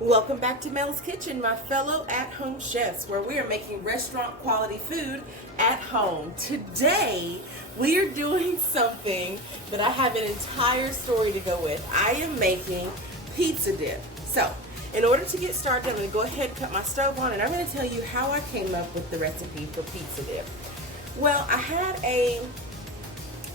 Welcome back to Mel's Kitchen, my fellow at-home chefs, where we are making restaurant quality food at home. Today, we are doing something that I have an entire story to go with. I am making pizza dip. So, in order to get started, I'm going to go ahead and cut my stove on, and I'm going to tell you how I came up with the recipe for pizza dip. Well, I had a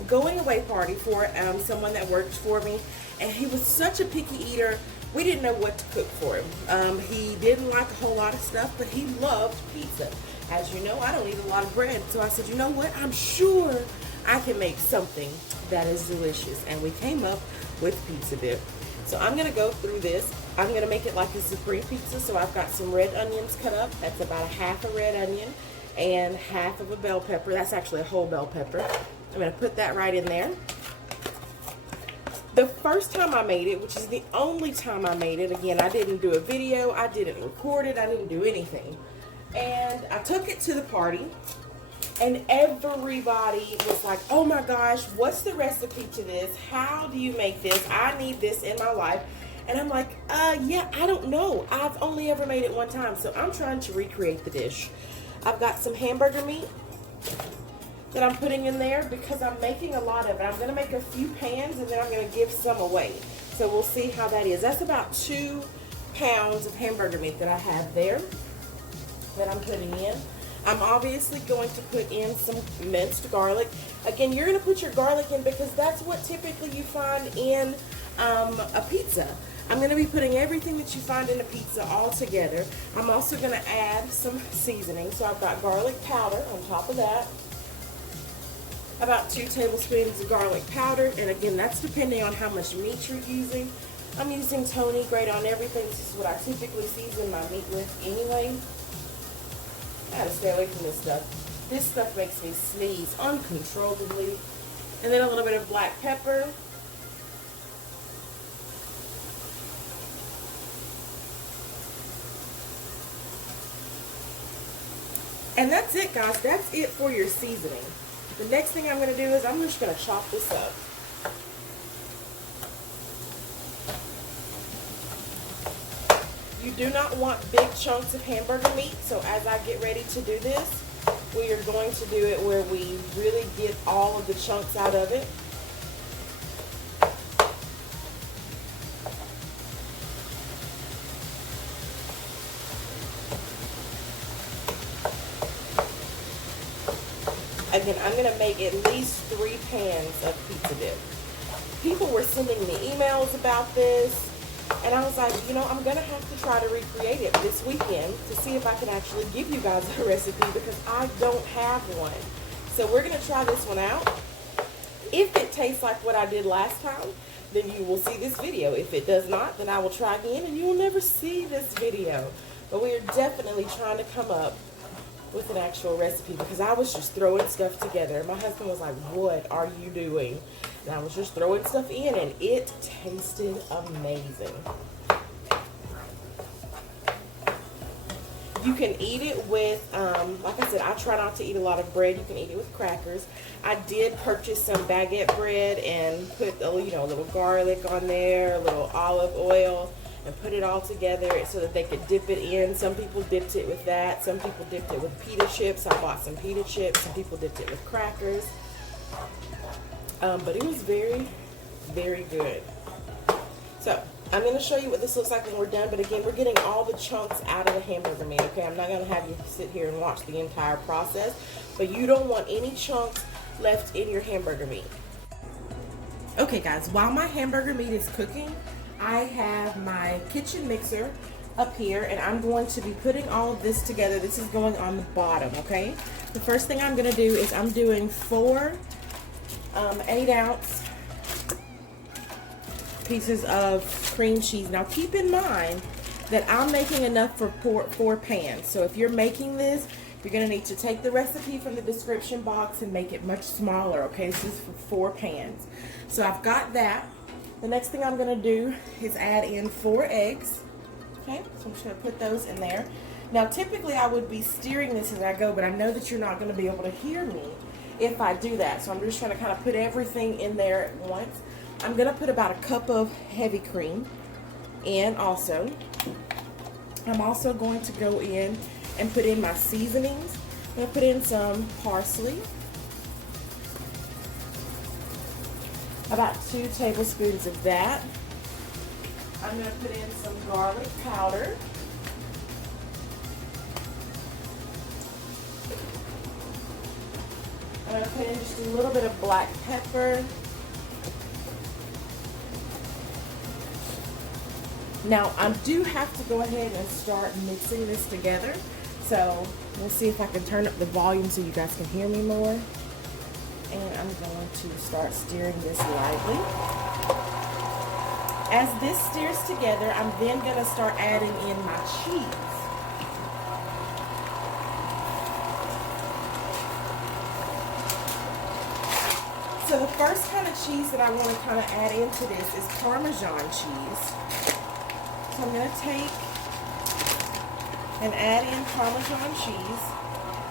going away party for someone that worked for me, and he was such a picky eater. We didn't know what to cook for him. He didn't like a whole lot of stuff, but he loved pizza. As you know, I don't eat a lot of bread, so I said, you know what, I'm sure I can make something that is delicious. And we came up with pizza dip. So I'm going to go through this. I'm going to make it like a supreme pizza. So I've got some red onions cut up. That's about a half a red onion and half of a bell pepper. That's actually a whole bell pepper. I'm going to put that right in there. The first time I made it, which is the only time I made it, again, I didn't do a video, I didn't record it, I didn't do anything. And I took it to the party, and everybody was like, oh my gosh, what's the recipe to this? How do you make this? I need this in my life. And I'm like, yeah, I don't know. I've only ever made it one time, so I'm trying to recreate the dish. I've got some hamburger meat that I'm putting in there because I'm making a lot of it. I'm going to make a few pans and then I'm going to give some away. So we'll see how that is. That's about 2 pounds of hamburger meat that I have there that I'm putting in. I'm obviously going to put in some minced garlic. Again, you're going to put your garlic in because that's what typically you find in a pizza. I'm going to be putting everything that you find in a pizza all together. I'm also going to add some seasoning. So I've got garlic powder on top of that. About 2 tablespoons of garlic powder, and again, that's depending on how much meat you're using. I'm using Tony, great on everything. This is what I typically season my meat with anyway. I gotta stay away from this stuff. This stuff makes me sneeze uncontrollably. And then a little bit of black pepper. And that's it, guys. That's it for your seasoning. The next thing I'm going to do is I'm just going to chop this up. You do not want big chunks of hamburger meat, so as I get ready to do this, we are going to do it where we really get all of the chunks out of it. Again, I'm going to make at least 3 pans of pizza dip. People were sending me emails about this, and I was like, you know, I'm going to have to try to recreate it this weekend to see if I can actually give you guys a recipe because I don't have one. So we're going to try this one out. If it tastes like what I did last time, then you will see this video. If it does not, then I will try again, and you will never see this video. But we are definitely trying to come up with an actual recipe because I was just throwing stuff together. My husband was like, what are you doing? And I was just throwing stuff in, and it tasted amazing. You can eat it with, like I said, I try not to eat a lot of bread. You can eat it with crackers. I did purchase some baguette bread and put a little garlic on there, a little olive oil, and put it all together so that they could dip it in. Some people dipped it with that. Some people dipped it with pita chips. I bought some pita chips. Some people dipped it with crackers. But it was very, very good. So I'm going to show you what this looks like when we're done. But again, we're getting all the chunks out of the hamburger meat. Okay, I'm not going to have you sit here and watch the entire process. But you don't want any chunks left in your hamburger meat. Okay, guys, while my hamburger meat is cooking, I have my kitchen mixer up here, and I'm going to be putting all of this together. This is going on the bottom, okay? The first thing I'm going to do is I'm doing 4 8-ounce pieces of cream cheese. Now, keep in mind that I'm making enough for 4 pans. So if you're making this, you're going to need to take the recipe from the description box and make it much smaller, okay? This is for 4 pans. So I've got that. The next thing I'm going to do is add in 4 eggs. Okay, so I'm just going to put those in there. Now, typically I would be stirring this as I go, but I know that you're not going to be able to hear me if I do that. So I'm just trying to kind of put everything in there at once. I'm going to put about a cup of heavy cream in also. I'm also going to go in and put in my seasonings. I'm going to put in some parsley, about 2 tablespoons of that. I'm going to put in some garlic powder. I'm going to put in just a little bit of black pepper. Now, I do have to go ahead and start mixing this together. So, we'll see if I can turn up the volume so you guys can hear me more. And I'm going to start stirring this lightly. As this stirs together, I'm then going to start adding in my cheese. So the first kind of cheese that I want to kind of add into this is Parmesan cheese. So I'm going to take and add in Parmesan cheese.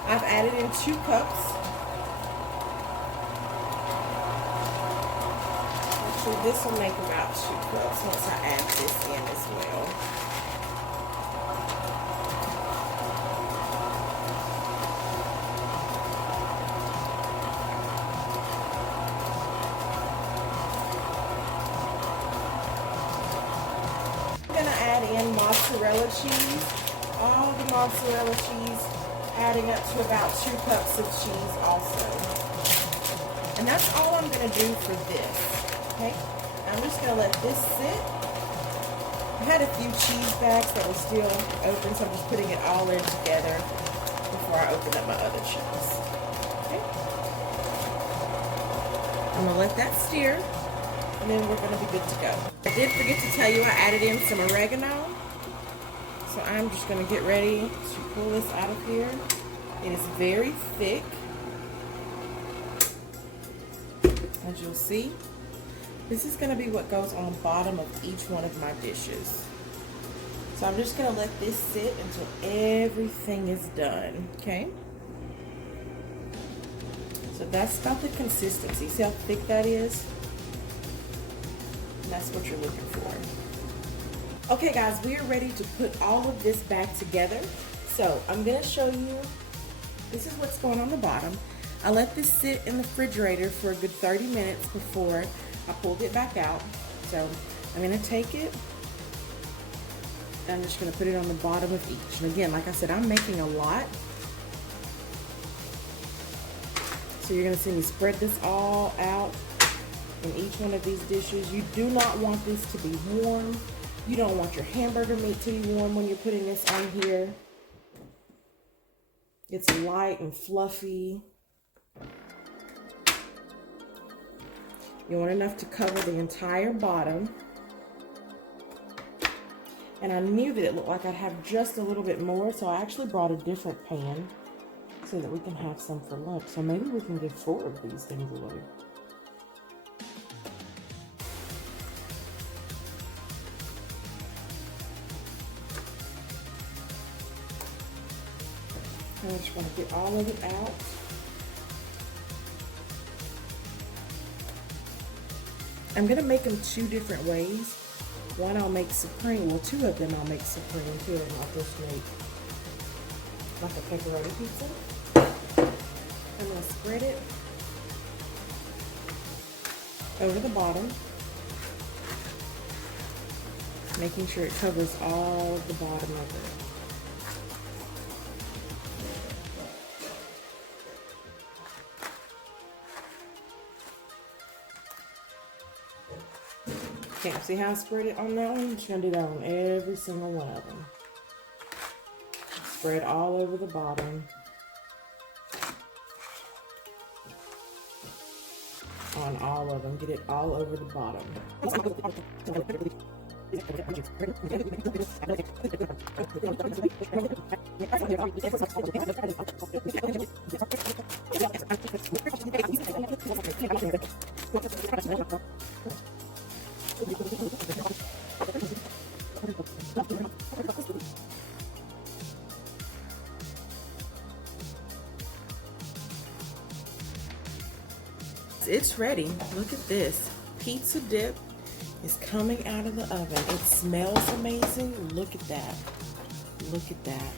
I've added in 2 cups. Actually, this will make about 2 cups once I add this in as well. Mozzarella cheese, all the mozzarella cheese, adding up to about 2 cups of cheese also. And that's all I'm going to do for this, okay? I'm just going to let this sit. I had a few cheese bags that were still open, so I'm just putting it all in together before I open up my other cheese. Okay? I'm going to let that steer, and then we're going to be good to go. I did forget to tell you I added in some oregano. So I'm just going to get ready to pull this out of here. It is very thick, as you'll see. This is going to be what goes on the bottom of each one of my dishes. So I'm just going to let this sit until everything is done, okay? So that's about the consistency. See how thick that is? And that's what you're looking for. Okay guys, we are ready to put all of this back together. So I'm going to show you, this is what's going on the bottom. I let this sit in the refrigerator for a good 30 minutes before I pulled it back out. So I'm going to take it, and I'm just going to put it on the bottom of each. And again, like I said, I'm making a lot. So you're going to see me spread this all out in each one of these dishes. You do not want this to be warm. You don't want your hamburger meat to be warm when you're putting this on here. It's light and fluffy. You want enough to cover the entire bottom. And I knew that it looked like I'd have just a little bit more, so I actually brought a different pan so that we can have some for lunch. So maybe we can give 4 of these things away. I just want to get all of it out. I'm going to make them 2 different ways. One I'll make supreme, well 2 of them I'll make supreme too, and I'll just make like a pepperoni pizza. I'm going to spread it over the bottom, making sure it covers all of the bottom of it. Okay, see how I spread it on that one? I'm just going to do that on every single one of them. Spread all over the bottom. On all of them. Get it all over the bottom. It's ready. Look at this. Pizza dip is coming out of the oven. It smells amazing. Look at that. Look at that.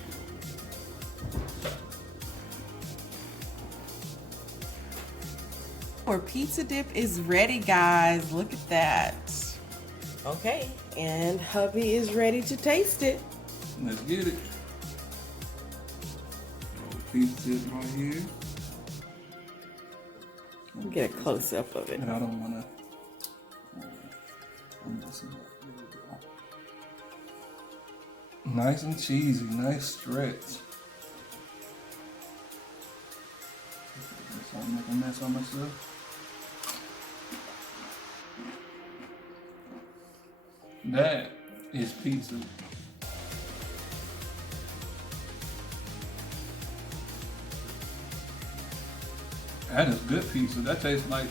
Our pizza dip is ready, guys. Look at that. Okay, and hubby is ready to taste it. Let's get it. Pizza dip right here. Get a close up of it. And I don't want to. Nice and cheesy, nice stretch. So I'm making a mess on myself. That is pizza. That is good pizza. That tastes like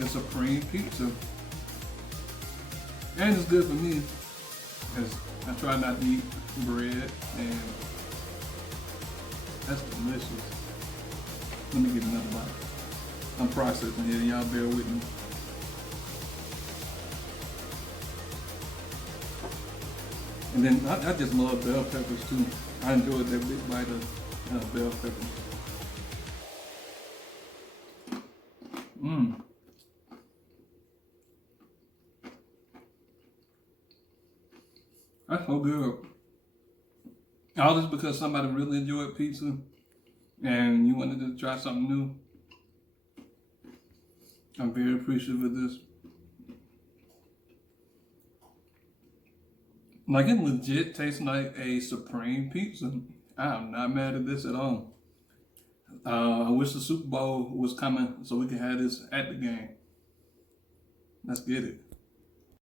a supreme pizza. And it's good for me because I try not to eat bread, and that's delicious. Let me get another bite. I'm processing here, y'all bear with me. And then I just love bell peppers too. I enjoyed that big bite of bell peppers. Mmm. That's so good. All this because somebody really enjoyed pizza and you wanted to try something new. I'm very appreciative of this. Like, it legit tastes like a supreme pizza. I'm not mad at this at all. I wish the Super Bowl was coming so we could have this at the game. Let's get it.